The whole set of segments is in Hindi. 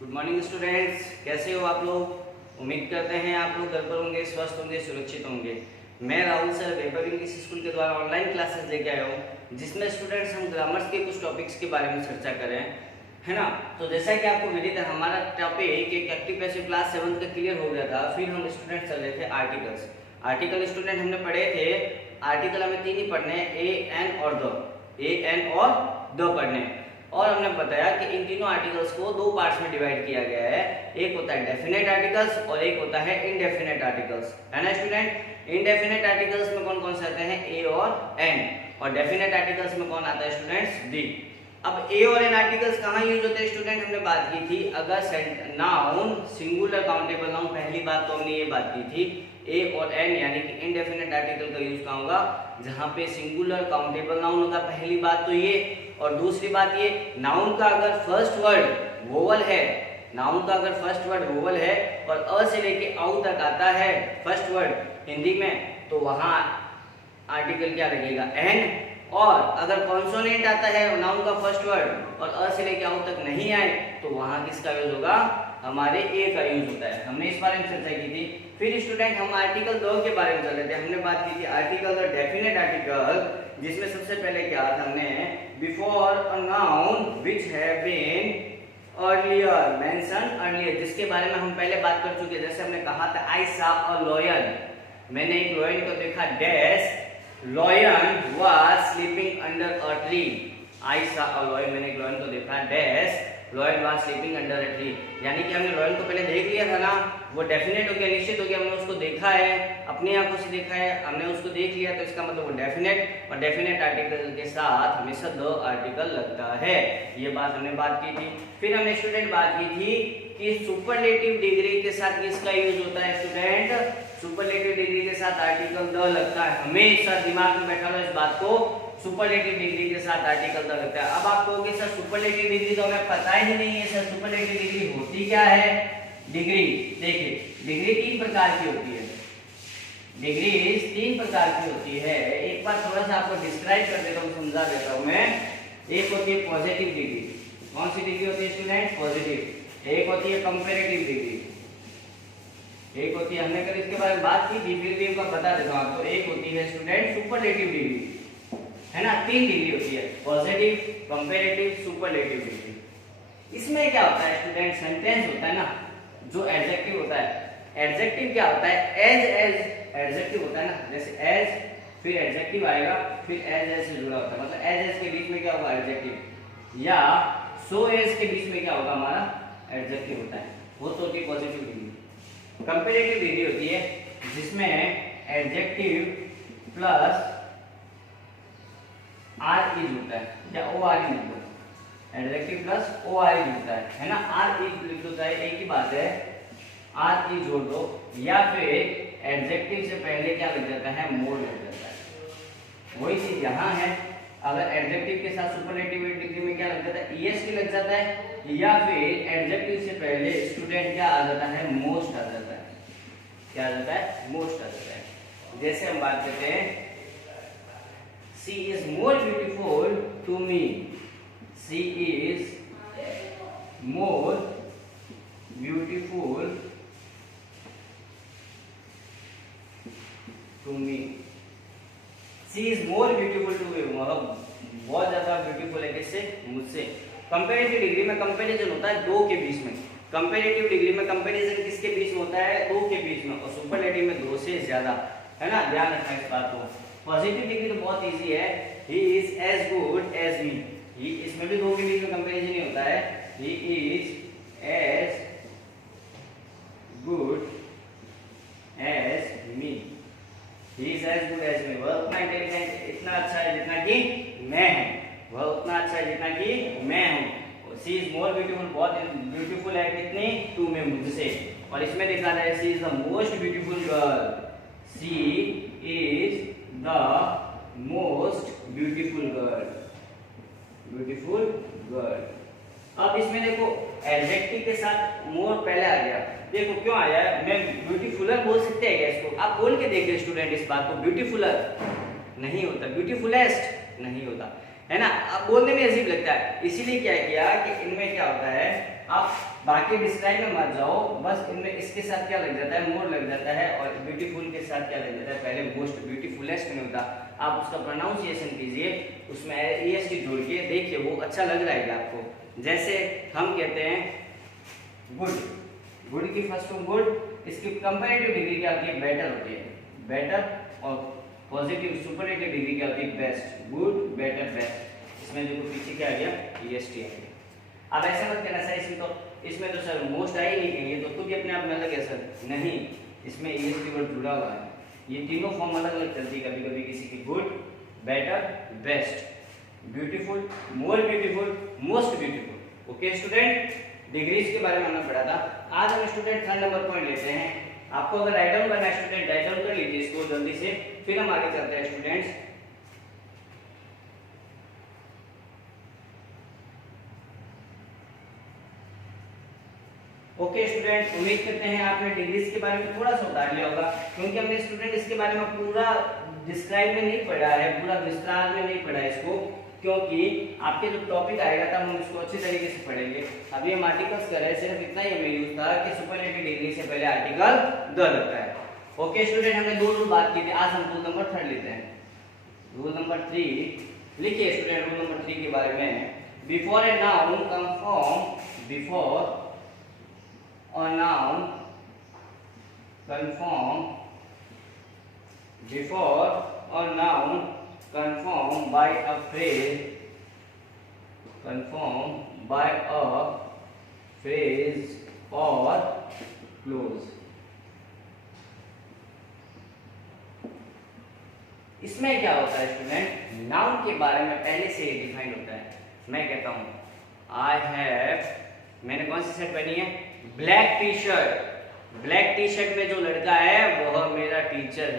गुड मॉर्निंग स्टूडेंट्स, कैसे हो आप लोग। उम्मीद करते हैं आप लोग घर पर होंगे, स्वस्थ होंगे, सुरक्षित होंगे। मैं Rahul sir vapour English school के द्वारा ऑनलाइन क्लासेस लेके आया हूँ, जिसमें स्टूडेंट्स हम ग्रामर्स के कुछ टॉपिक्स के बारे में चर्चा करें, है ना। तो जैसा कि आपको विदित है, हमारा टॉपिक एक एक्टिव पैसिव क्लास 7 का क्लियर हो गया था। फिर हम स्टूडेंट चल रहे थे आर्टिकल्स। आर्टिकल स्टूडेंट हमने पढ़े थे, आर्टिकल हमें तीन ही पढ़ने, ए एन और द पढ़ने। और हमने बताया कि इन तीनों आर्टिकल्स को दो पार्ट्स में डिवाइड किया गया है। एक होता है डेफिनेट आर्टिकल्स और एक होता है इनडेफिनेट आर्टिकल्स, है ना स्टूडेंट। इनडेफिनेट आर्टिकल्स में कौन कौन से आते हैं, ए और एन, और डेफिनेट आर्टिकल्स में कौन आता है स्टूडेंट्स, डी। अब ए और एन आर्टिकल्स कहाँ यूज होते हैं स्टूडेंट, हमने बात की थी अगर नाउन सिंगुलर काउंटेबल नाउन, पहली बात तो हमने ये बात की थी। ए और एन यानी कि इनडेफिनेट आर्टिकल का यूज कहाँ होगा, जहाँ पे सिंगुलर काउंटेबल नाउन होगा, पहली बात तो ये। और दूसरी बात ये, नाउन का अगर फर्स्ट वर्ड वोवल है, नाउन का अगर फर्स्ट वर्ड वोवल है और अ से लेके औ तक आता है फर्स्ट वर्ड हिंदी में, तो वहां आर्टिकल क्या लगेगा, एन। और अगर कॉन्सोनेंट आता है नाउन का फर्स्ट वर्ड और अ से लेके औ तक नहीं आए, तो वहां किसका यूज होगा, हमारे ए का यूज होता है। हमने इस बारे में चर्चा की थी। फिर स्टूडेंट हम आर्टिकल 2 के बारे में चल रहे थे। हमने बात की थी आर्टिकल और डेफिनेट आर्टिकल, जिसमें सबसे पहले क्या था हमने, before a noun which have been earlier mention earlier, जिसके बारे में हम पहले बात कर चुके हैं। जैसे हमने कहा था आई सॉ अ लॉयन, मैंने एक लॉयन को देखा, dash lion was sleeping under a tree. I saw a lion, मैंने एक लॉयन को देखा, dash lion was sleeping under a tree. यानी कि हमने लॉयन को पहले देख लिया था ना, वो डेफिनेट हो गया, निश्चित हो गया, हमने उसको देखा है, अपनी आंखों से देखा है, हमने उसको देख लिया, तो इसका मतलब वो डेफिनेट। और डेफिनेट आर्टिकल के साथ हमेशा द आर्टिकल लगता है, ये बात हमने बात की थी। फिर हमने स्टूडेंट बात की थी कि सुपरलेटिव डिग्री के साथ किसका यूज होता है स्टूडेंट, सुपरलेटिव डिग्री के साथ आर्टिकल द लगता है। हमेशा दिमाग में बैठा लो इस बात को, सुपरलेटिव डिग्री के साथ आर्टिकल द लगता है। अब आप कहोगे सर सुपरलेटिव डिग्री तो हमें पता ही नहीं है सर, सुपरलेटिव डिग्री होती क्या है। डिग्री देखिए, डिग्री तीन प्रकार की होती है, डिग्री तीन प्रकार की होती है। एक बार थोड़ा सा आपको डिस्क्राइब कर देता हूँ, समझा देता हूँ मैं। एक होती है पॉजिटिव डिग्री, कौन सी डिग्री होती है स्टूडेंट, पॉजिटिव। एक होती है कंपैरेटिव डिग्री, एक होती है, हमने कल इसके बारे में बात की थी, फिर भी एक बार बता देता हूँ आपको। एक होती है स्टूडेंट सुपरलेटिव डिग्री, है ना, तीन डिग्री होती है, पॉजिटिव, कंपैरेटिव, सुपरलेटिव डिग्री। इसमें क्या होता है स्टूडेंट, सेंटेंस होता है ना, जो एडजेक्टिव होता है, एडजेक्टिव क्या होता है, एज एडजेक्टिव होता है ना, जैसे एज फिर एडजेक्टिव आएगा, फिर एज से जुड़ा होता है, मतलब एज के बीच में क्या होगा, एडजेक्टिव, या सो एज के बीच में क्या होगा, हमारा एडजेक्टिव होता है, वो तो होती है पॉजिटिव डिग्री। कंपैरेटिव डिग्री होती है जिसमें एडजेक्टिव प्लस आर इज होता है, या ओ आर इज होता है, adjective plus O R is होता है ना, आर इज लिख दो, चाहे एक ही बात है, आर इज जोड़ दो, या फिर एडजेक्टिव से पहले क्या लग जाता है, मोर लग जाता है। वही चीज यहाँ है, अगर एडजेक्टिव के साथ सुपरलेटिव डिग्री में क्या लग जाता है, ईएसटी लग जाता है, या फिर एडजेक्टिव से पहले स्टूडेंट क्या आ जाता है, मोस्ट आ जाता है, क्या आ जाता है, मोस्ट आ जाता है। जैसे हम बात करते हैं, she is more beautiful to me, she is more beautiful to me, she is more beautiful to me, मतलब बहुत ज्यादा ब्यूटीफुल है किससे, मुझसे। कंपैरेटिव डिग्री में कंपैरिजन होता है दो के बीच में, कंपैरेटिव डिग्री में कंपैरिजन किसके बीच में होता है, दो के बीच में, और सुपरलेटिव में दो से ज्यादा, है ना, ध्यान रखना इस बात को। पॉजिटिव डिग्री तो बहुत इजी है, he is as good as me, he, इसमें भी दो के बीच में कंपैरिजन ही होता है, he is as good as me, he is as good as me, वह उतना इंटेलिजेंट, इतना अच्छा है जितना कि मैं हूँ, वह उतना अच्छा है जितना कि मैं हूँ। she is more beautiful, बहुत ब्यूटीफुल है कितनी, टू में, मुझसे। और इसमें देखा जाए, she is the most beautiful girl, she is the most beautiful girl, beautiful girl। अब इसमें देखो एडजेक्टिव के साथ मोर पहले आ गया, देखो क्यों आया है, मैं ब्यूटीफुलर बोल सकते हैं क्या इसको, आप बोल के देखिए स्टूडेंट इस बात को, ब्यूटीफुलर नहीं होता, ब्यूटीफुलेस्ट नहीं होता। है ना, अब बोलने में अजीब लगता है। इसीलिए क्या किया कि इनमें क्या होता है, आप बाकी डिस्क्राइब में मत जाओ, बस इनमें इसके साथ क्या लग जाता है, मोर लग जाता है, और ब्यूटीफुल के साथ क्या लग जाता है, पहले मोस्ट ब्यूटीफुलेस्ट नहीं होता, आप उसका प्रोनाउंसिएशन कीजिए, उसमें EST जोड़ के देखिए, वो अच्छा लग रहेगा आपको। जैसे हम कहते हैं गुड, गुड की फर्स्ट फॉर्म गुड, इसकी कंपैरेटिव डिग्री क्या होती है, बेटर होती है, बेटर, और पॉजिटिव सुपरलेटिव डिग्री क्या होती है, बेस्ट, गुड बेटर बेस्ट। इसमें देखो पीछे क्या आ गया, EST आ गया। अब ऐसा मत करना सर इसमें तो सर मोस्ट आ ही नहीं कहीं, ये तो खुद ही अपने आप में अलग है सर, नहीं, इसमें EST वर्ड जुड़ा हुआ है, ये तीनों फॉर्म अलग अलग चलती है, कभी कभी किसी की good, better, best, beautiful, more beautiful, most beautiful. Okay student, degrees के बारे में हमने पढ़ा था। आज हम स्टूडेंट 3rd नंबर पॉइंट लेते हैं। आपको अगर राइट डाउन करना है स्टूडेंट, राइट डाउन कर लीजिए इसको जल्दी से, फिर हम आगे चलते हैं स्टूडेंट्स। ओके स्टूडेंट, उम्मीद करते हैं आपने डिग्रीज के बारे में थोड़ा सा उतार लिया होगा, क्योंकि हमने स्टूडेंट इसके बारे में पूरा डिस्क्राइब में नहीं पढ़ा है, पूरा विस्तार में नहीं पढ़ा है इसको, क्योंकि आपके जो टॉपिक आएगा तब हम इसको अच्छी तरीके से पढ़ेंगे। अभी हम आर्टिकल्स कर रहे हैं, सिर्फ इतना ही हमें यूज था कि सुपरलेटिव डिग्री से पहले आर्टिकल द लगता है। ओके स्टूडेंट, हमने दो रूल बात की थी, आज हम रूल नंबर 3 लेते हैं। रूल नंबर 3 लिखिए स्टूडेंट, रूल नंबर 3 के बारे में, before a noun confirm, before a noun conform, before a noun conform by a phrase, conform by a phrase or clause। इसमें क्या होता है स्टूडेंट, नाउन के बारे में पहले से ही डिफाइन होता है। मैं कहता हूं आई हैव, मैंने कौन सी शर्ट पहनी है, black T shirt, black T shirt में जो लड़का है वह मेरा टीचर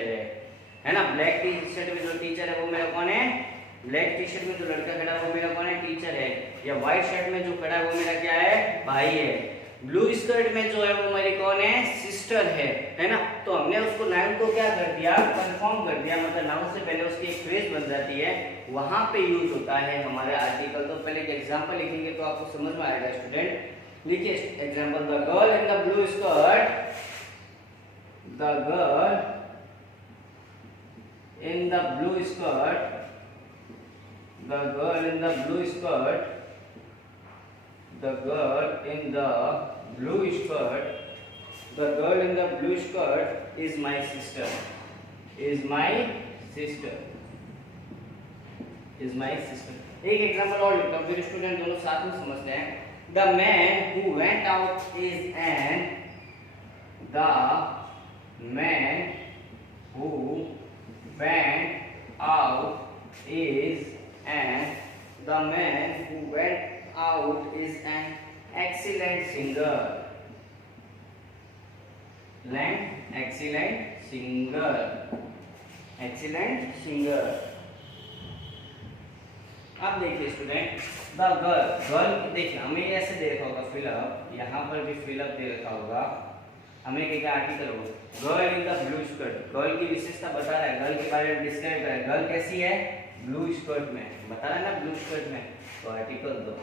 है ना, ब्लैक टी शर्ट में जो टीचर है वो मेरा कौन है, ब्लैक टी शर्ट में जो लड़का खड़ा है वो मेरा कौन है, टीचर है। या व्हाइट शर्ट में जो खड़ा है वो मेरा क्या है, भाई है। ब्लू स्कर्ट में जो है वो मेरी कौन है, सिस्टर है ना। तो हमने उसको नाउन को क्या कर दिया, कंफर्म कर दिया, मतलब नाउन से पहले उसकी एक फ्रेज बन जाती है, वहां पे यूज होता है हमारे आर्टिकल। तो पहले एक एग्जांपल लिखेंगे तो आपको समझ में आएगा स्टूडेंट। लिखिए example, the girl in the blue skirt, the girl in the blue skirt, the girl in the blue skirt, the girl in the blue skirt, the girl in the blue skirt is my sister, is my sister, is my sister। एक एग्जांपल और लिखता हूँ, फिर स्टूडेंट दोनों साथ में समझते हैं। The man who went out is an, the man who went out is an, the man who went out is an excellent singer, excellent singer, excellent singer। अब देखिए स्टूडेंट, द गर्ल, गर्ल देखिए हमें ऐसे दे रखा होगा फिलअप, यहाँ पर भी फिलअप दे रखा होगा, हमें क्या आर्टिकल होगा, girl in the blue skirt, girl की विशेषता बता रहा है, गर्ल के बारे में डिस्क्राइब कर रहा है, गर्ल कैसी है, ब्लू स्कर्ट में, बता रहा है ना ब्लू स्कर्ट में, तो आर्टिकल दो।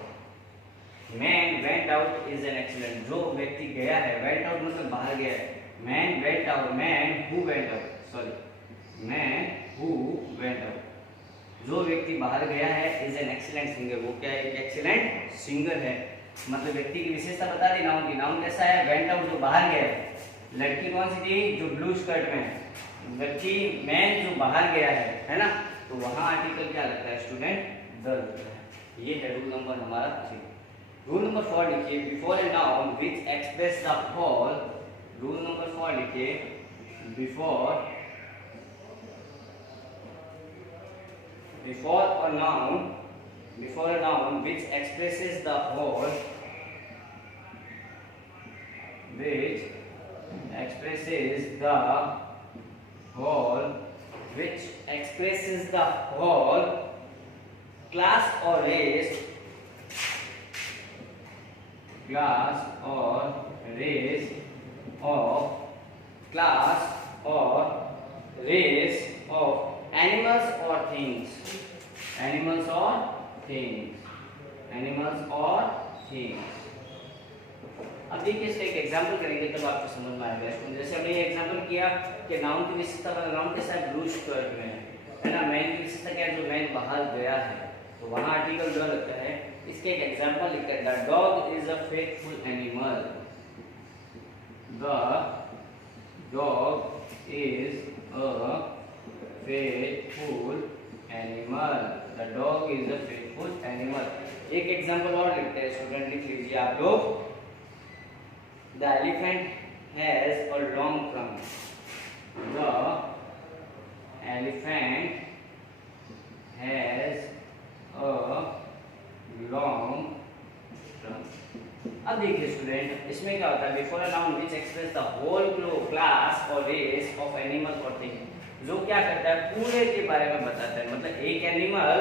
Man went out is an excellent, जो व्यक्ति गया है, वेंट आउट मतलब बाहर गया है, man went out, man who went out, sorry, man who went out, जो व्यक्ति बाहर गया है इज एन एक्सीलेंट सिंगर, वो क्या है, एक एक्सीलेंट सिंगर है। मतलब व्यक्ति की विशेषता बता दी नाउन की, नाउन कैसा है, वेंट आउट जो बाहर गया है, लड़की कौन सी थी, जो ब्लू स्कर्ट में, व्यक्ति मैन जो बाहर गया है ना, तो वहां आर्टिकल क्या लगता है स्टूडेंट, द लगता है। ये है रूल नंबर हमारा 3। रूल नंबर 4 लिखिए, before a noun which express the whole, rule number 4 लिखिए, before a noun which expresses the whole, which expresses the whole, which expresses the whole class or race, class or race of, class or race of animals or things, animals or things, animals और थिंग्स। अब देखिए इसका एक एग्जांपल करेंगे तब आपको समझ में आएगा। जैसे हमने ये एग्जांपल किया कि नाउन की विशेषता, नाउन के साथ ब्लू स्क्वायर में है ना, मैन की विशेषता क्या है, जो मैन बाहर गया है, तो वहां आर्टिकल द लगता है। इसके एक एग्जांपल लिखते हैं, the dog is a faithful animal. The dog is a faithful animal. The dog is a faithful animal. एक एग्जांपल और लिखते हैं स्टूडेंट, लिख लीजिए आप लोग। The elephant has a long trunk. The elephant has a long trunk. अब देखिए स्टूडेंट, इसमें क्या होता है, before a noun which express the whole class और रेस ऑफ एनिमल और थिंग, जो क्या करता है पूरे के बारे में बताता है। मतलब एक एनिमल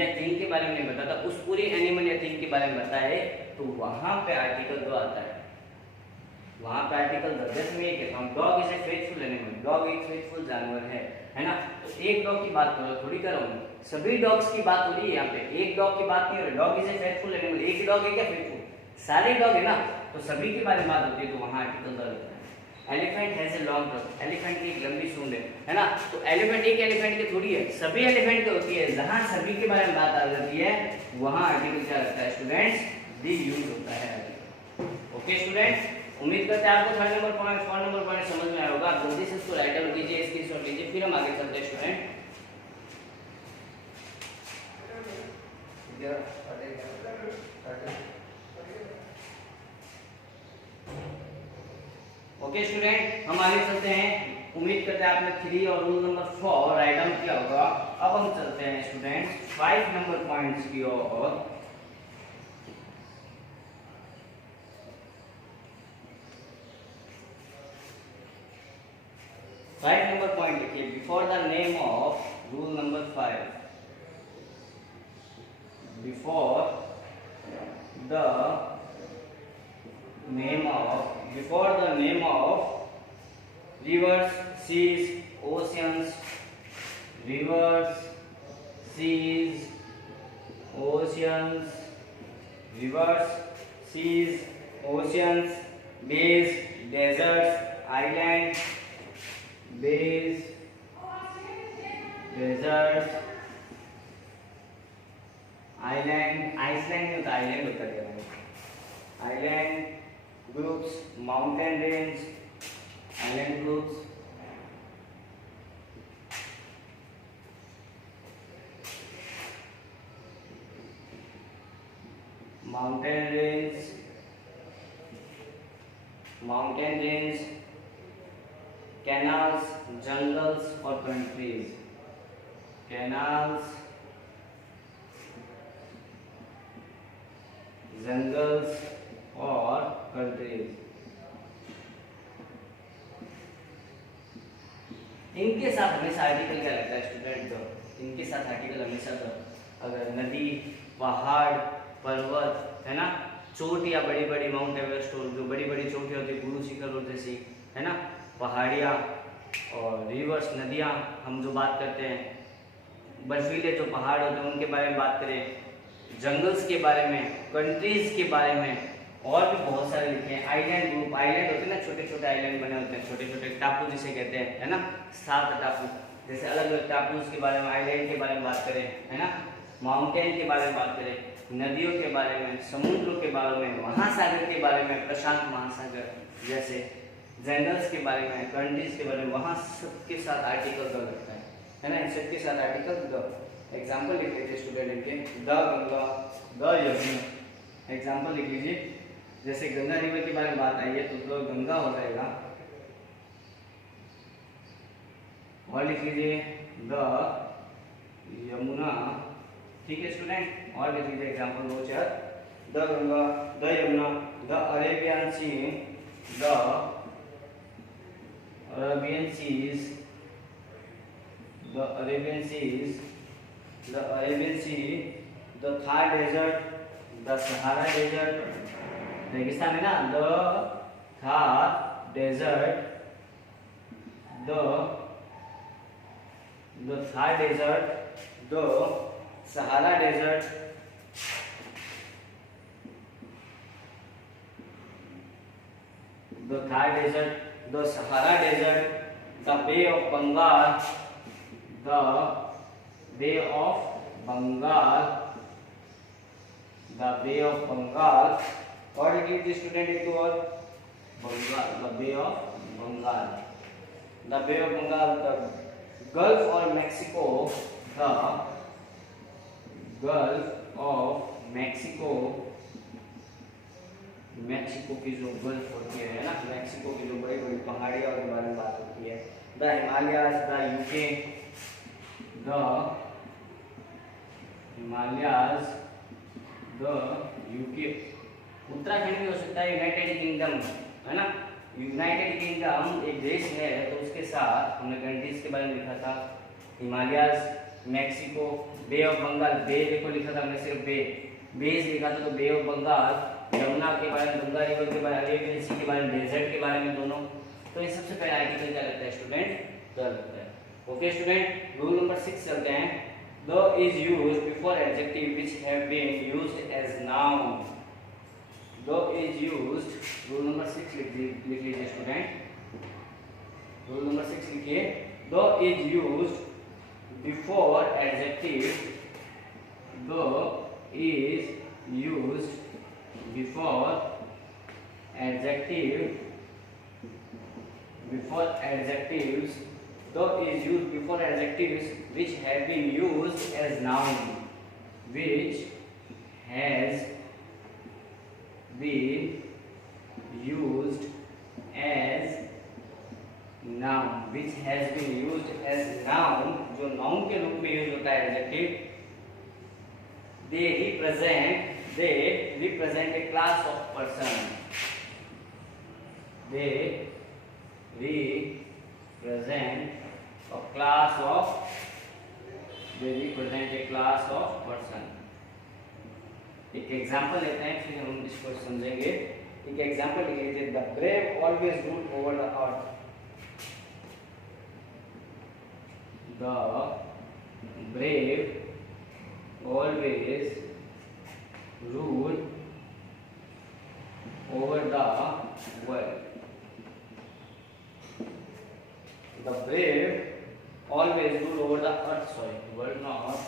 या थिंग के बारे में नहीं बताता, उस पूरे एनिमल या थिंग के बारे में बताए, तो वहां पे आर्टिकल दो आता है। वहां पे आर्टिकल द, जैसे मैं ये कहता हूँ dog is a faithful animal, dog एक फेथफुल जानवर है ना। तो एक डॉग की बात करो थोड़ी कर रहा हूँ, सभी डॉग्स की बात हो रही है यहाँ पे, एक डॉग की बात नहीं हो रही। Dog is a faithful animal, एक ही डॉग है क्या फेथफुल, सारे डॉग है ना, तो सभी के बारे में बात होती है, तो वहां आर्टिकल द लगता है। Elephant has a long trunk, elephant की एक लंबी सूंड है ना, तो एलिफेंट एक एलिफेंट की थोड़ी है, सभी एलिफेंट की होती है। जहां सभी के बारे में बात आ जाती है, वहां आर्टिकल क्या लगता है स्टूडेंट्स, दी यूज होता है। ओके स्टूडेंट्स, उम्मीद करते हैं आपको 3 नंबर पॉइंट 4 नंबर पॉइंट समझ में आया होगा। आप जल्दी से इसको राइट डाउन कीजिए, स्क्रीनशॉट लीजिए, फिर हम आगे चलते हैं स्टूडेंट। ओके स्टूडेंट, हम आगे चलते हैं। उम्मीद करते हैं आपने 3 और रूल नंबर 4 राइट डाउन किया होगा। अब हम चलते हैं स्टूडेंट्स 5 नंबर पॉइंट्स की ओर। 5 नंबर पॉइंट लिखिए, before the name of, rule number 5, before the name of, before the name of rivers, seas, oceans, rivers, seas, oceans, rivers, seas, oceans, bays, deserts, islands, bays, deserts, island, Iceland में होता, island होता है, island groups, mountain range, island groups, mountain range, canals, jungles और countries, canals, jungles और countries। इनके साथ हमेशा आर्टिकल क्या लगता है स्टूडेंट, तो इनके साथ आर्टिकल हमेशा तो, अगर नदी, पहाड़, पर्वत है ना, चोटियाँ, बड़ी बड़ी माउंट एवरेस्ट और जो बड़ी बड़ी चोटियाँ होती है गुरु शिखर और जैसी है ना, पहाड़ियाँ और रिवर्स, नदियाँ, हम जो बात करते हैं, बर्फीले जो पहाड़ होते हैं उनके बारे में बात करें, जंगल्स के बारे में, कंट्रीज के बारे में, और भी बहुत सारे लिखे हैं। आइलैंड ग्रुप, आइलैंड होते हैं ना, छोटे छोटे आइलैंड बने होते हैं, छोटे छोटे टापू जिसे कहते हैं, है ना, 7 टापू, जैसे अलग अलग टापू के बारे में, आइलैंड के बारे में बात करें, है ना, माउंटेन के बारे में बात करें, नदियों के बारे में, समुद्रों के बारे में, महासागर के बारे में, प्रशांत महासागर जैसे, जंगल्स के बारे में, कंट्रीज के बारे में, वहाँ सबके साथ आर्टिकल द लगता है ना, इन सबके साथ आर्टिकल द। एग्जाम्पल लिख लीजिए स्टूडेंट इनके, the Ganga, the Yamuna. Example लिख लीजिए, जैसे गंगा रिवर के बारे में बात आई है तो गंगा हो जाएगा, और लिख लीजिए द यमुना। ठीक है स्टूडेंट, और लिख लीजिए example 2-4, the Ganga, the Yamuna, the Arabian sea, the Arabian seas, the Arabian seas, the Arabian sea, the Thar desert, the Sahara desert, रेगिस्तान है ना, the Thar desert, the Thar desert, द Sahara Desert, the Thar Desert, the Sahara Desert, the Bay of Bengal, the Bay of Bengal, the Bay of Bengal. और लिख दी स्टूडेंट एक और Bengal, the Bay of Bengal, the Bay of Bengal, the Gulf और Mexico, the Gulf of Mexico, Mexico की जो गल्फ होती है ना, मैक्सिको की जो बड़ी बड़ी पहाड़ियां के बारे में बात होती है, the Himalayas, the UK, the Himalayas, the UK, Uttarakhand भी हो सकता है, यूनाइटेड किंगडम, है ना, यूनाइटेड किंगडम एक देश है, तो उसके साथ हमने कंट्रीज के बारे में लिखा था, Himalayas, Mexico, bay of Bengal, bay देखो लिखा था हमने सिर्फ बे, बेस लिखा था तो बे ऑफ बंगाल, यमुना के बारे में, गंगा रिवर के बारे में, अरेबियन सी के बारे में, डेजर्ट के बारे में दोनों। तो ये सबसे पहले आर्टिकल क्या लगता है स्टूडेंट, द लगता है। ओके स्टूडेंट, रूल नंबर 6 चलते हैं। The is used before adjective which have been used as noun. The is used, rule number 6 लिख लीजिए स्टूडेंट, रूल नंबर 6 लिखिए, the is used before adjective, the is used before adjectives, the is used before adjectives which have been used as noun, which has been used as noun, which has been used as noun, जो noun के रूप में यूज होता है adjective, they represent a class of person, they represent a class of person। एक एग्जांपल लेते हैं फिर हम इसको समझेंगे। एक एग्जांपल लिख लीजिए, the brave always rule over the earth, the brave always rule over the world, the brave always rule over the earth, sorry, world not earth।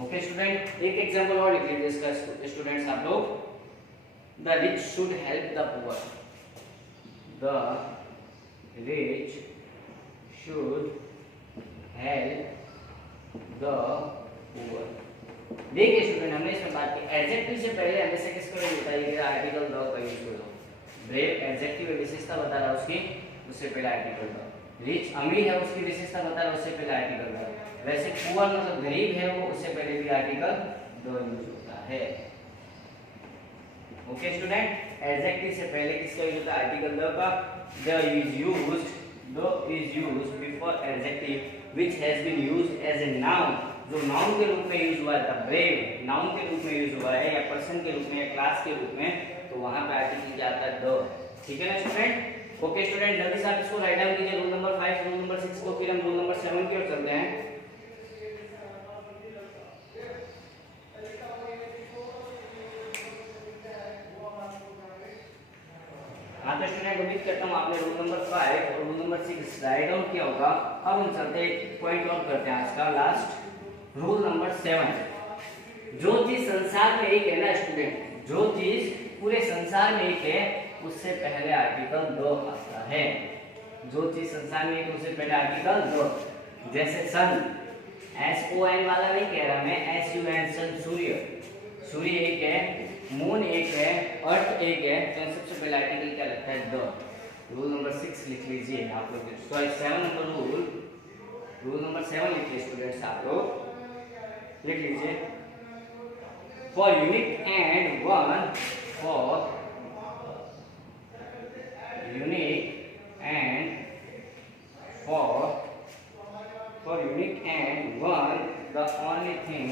Okay student, एक एग्जांपल और लिख लीजिए इसका स्टूडेंट्स आप लोग, the rich should help the poor, the rich should help the poor। देखिए स्टूडेंट, हमने इसमें बात की एडजेक्टिव से पहले हमेशा किसको यूज होता है, आर्टिकल द का यूज करो। ब्रेव एडजेक्टिव विशेषता बता रहा है उसकी, उससे पहले आर्टिकल द। रिच अमीर है उसकी विशेषता बता रहा है, उससे पहले आर्टिकल द। वैसे पुअर मतलब गरीब है वो, उससे पहले भी आर्टिकल द यूज होता है। ओके स्टूडेंट, एडजेक्टिव से पहले किसका यूज होता है, आर्टिकल द का। The is used before adjective which has been used as a noun, जो नाउन के रूप में यूज हुआ है, ब्रेव नाउन के रूप में यूज हुआ है, या पर्सन के रूप में, या क्लास के रूप में, तो वहां पे आर्टिकल क्या आता है, द। ठीक है ना स्टूडेंट। ओके स्टूडेंट, जल्दी से आप इसको राइट डाउन कीजिए, रूल नंबर 5, रूल नंबर 6 को, फिर हम रूल नंबर 7 की ओर चलते हैं। हाँ तो स्टूडेंट, उम्मीद करता हूँ आपने रूल नंबर 5 और रूल नंबर 6 राइट डाउन किया होगा। अब हम चलते हैं पॉइंट आउट करते हैं आज का लास्ट, रूल नंबर 7। जो चीज संसार में एक है ना स्टूडेंट, जो चीज पूरे संसार में एक है, उससे पहले आर्टिकल द आता है। जो चीज संसार में एक है उससे पहले आर्टिकल द। जैसे सन, SON वाला नहीं कह रहा मैं, SUN, सन सूर्य, सूर्य एक है, मून एक है, अर्थ एक है, तो सबसे पहले आर्टिकल क्या लगता है, द। रूल नंबर 6 लिख लीजिए आप लोग, सॉरी 7 नंबर रूल नंबर 7 लिखिए स्टूडेंट्स आप लोग, लिख लीजिए। For unique and one, for unique and for unique and one the only thing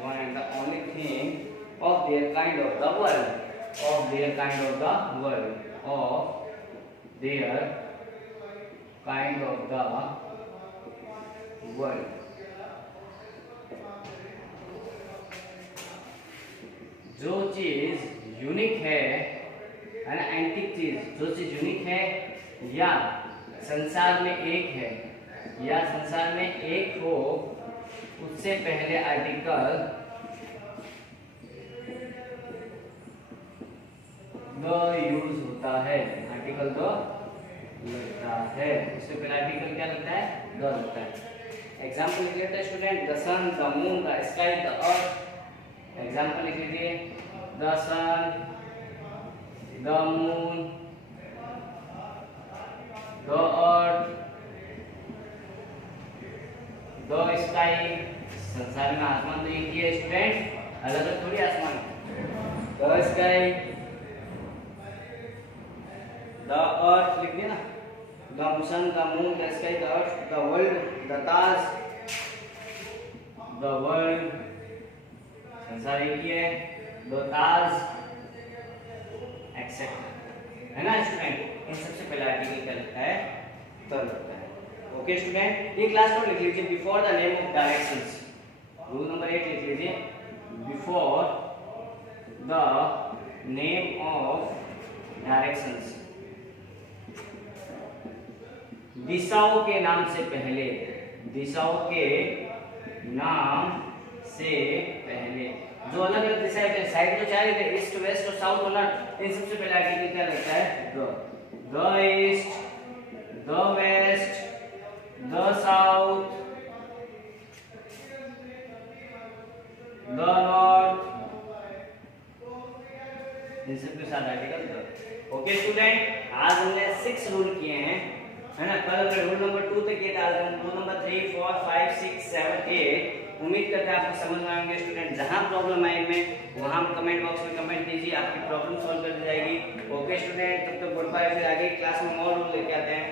one and the only thing of their kind of the world, of their kind of the world, of their kind of the world. जो चीज यूनिक है ना, एंटिक चीज, जो चीज यूनिक है या संसार में एक है या संसार में एक हो, उससे पहले आर्टिकल द यूज होता है, आर्टिकल द लगता है, उससे पहले आर्टिकल क्या लगता है, द लगता है। एग्जाम्पल लिख लेते हैं student, the sun, the moon, the sky, the earth. Example लिख लीजिए, the sun, the moon, the earth, the sky. संसार में आसमान तो एक ही है स्टूडेंट, अलग अलग थोड़ी आसमान है। द स्काई, द अर्थ लिख दिया ना, the sun, the moon, the sky, the earth, the world, the Taj, the world, संसार एक ही है, द ताज, एक्सेट्रा, है ना स्टूडेंट। इन सबसे पहला आर्टिकल क्या लगता है, द लगता है। ओके स्टूडेंट, ये क्लास नोट लिख लीजिए, before the name of directions. Rule number 8 लिख लीजिए, before the name of directions, दिशाओं के नाम से पहले, दिशाओं के नाम से पहले, जो अलग अलग दिशाएं हैं, साइड तो चाहे ईस्ट वेस्ट और साउथ और नॉर्थ, इन सबसे पहले आर्टिकल क्या लगता है, the east, the west, the south, the north, इन सबके साथ आर्टिकल द। ओके स्टूडेंट, आज हमने 6 रूल किए हैं, है ना। कल हमने रूल नंबर 2 तक किए थे, आज हम रूल नंबर 3, 4, 5, 6, 7, 8। उम्मीद करते हैं आपको समझ में आएंगे स्टूडेंट। जहां प्रॉब्लम आए में वहां कमेंट बॉक्स में कमेंट कीजिए, आपकी प्रॉब्लम सॉल्व कर दी जाएगी। ओके स्टूडेंट, तब तक गुड बाय, फिर आगे क्लास में और रूल लेके आते हैं।